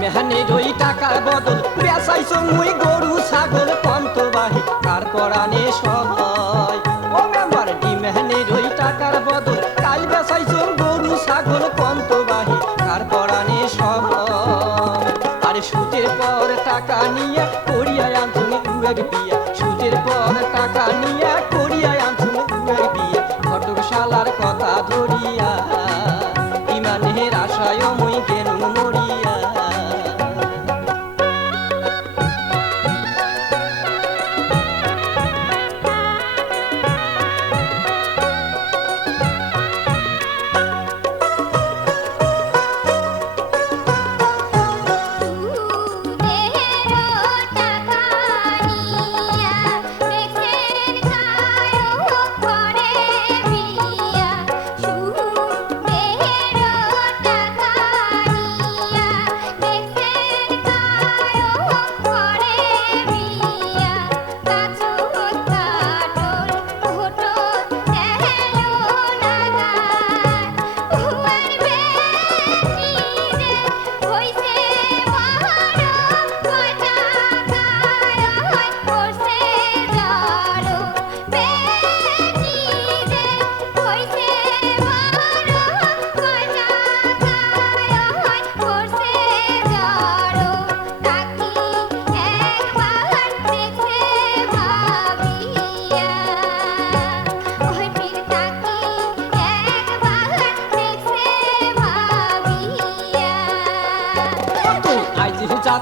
মেহানের ওই টাকার বদল বেসাইছো মুই গরু ছাগল কন্তবাহী কার পরাণে সবাই ও মেম্বার মেহানের ওই টাকার বদল কাল বেসাইছো গরু ছাগল কন্তবাহী কার পরাণে সবাই আরে সুদের পর টাকা নিয়ে করিয়া আনছুন উয়ের বিয়া সুদের পর টাকা নিয়ে করিয়া আনছুন উয়ের বিয়া ঘটক শালার কথা ধরিয়া ইমানের আশায় মুই গেনু মরিয়া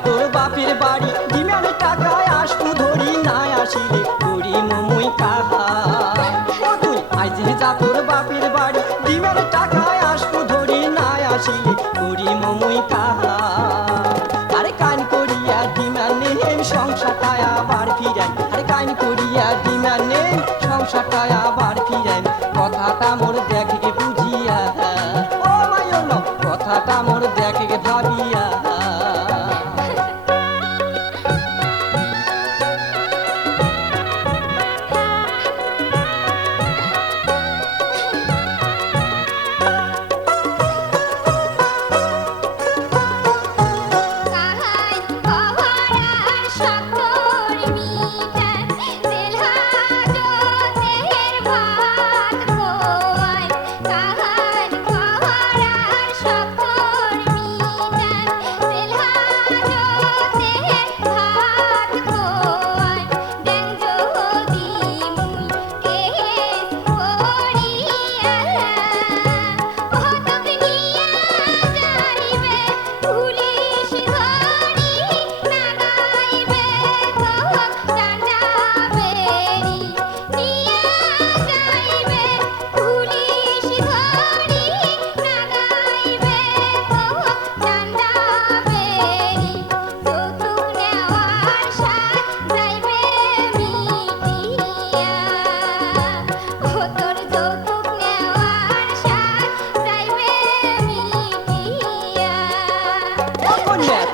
তোর বাপের বাড়ি ডিমের টাকায় আসবো ধরি না আসিলে করি মুই কাহা তুই আইজ যা তোর বাপের বাড়ি ডিমের টাকায় আসবো ধরি না আসিলে করি মুই কাহা আরে কান করিয়া ডিমার নেম সংসারটা আবার ফিরাই আরে কান করিয়া ডিমার নেম সংসারটা আবার ফিরাই কথাটা মোর দেখে বুঝিয়া ও মায়ন কথাটা মোর দেখে ভাবিয়া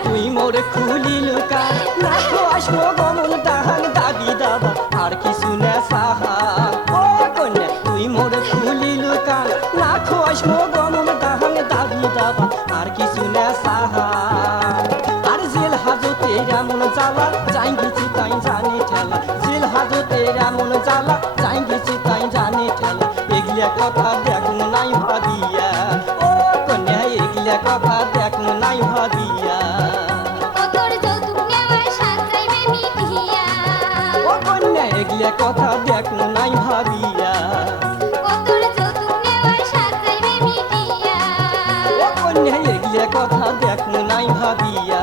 তুই মোর খুলি লুকা নাকো আসবো গমন তাহান দাবি দাবা আর কিছু না সাহা ও কন্যা তুই মোর খুলি লুকা নাকো আসবো গমন তাহান দাবি দাবা আর কিছু না সাহা আর জেল হাজতে এমন জ্বালা যাই গেছি তাই জানি ঠেলা জেল হাজতে এমন জ্বালা যাই গেছি তাই জানি ঠেলা এগুলা কথা দেখুন নাই ভাবিয়া ও কন্যা এগুলা কথা দেখুন নাই ভাবিয়া এগুলা কথা দেখুন নাই ভাবিয়া এগুলা কথা দেখুন নাই ভাবিয়া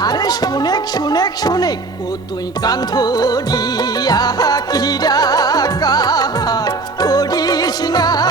আরে শুনেক শুনেক শুনেক ও তুই কান ধরিয়া কিরা কাহার করিস না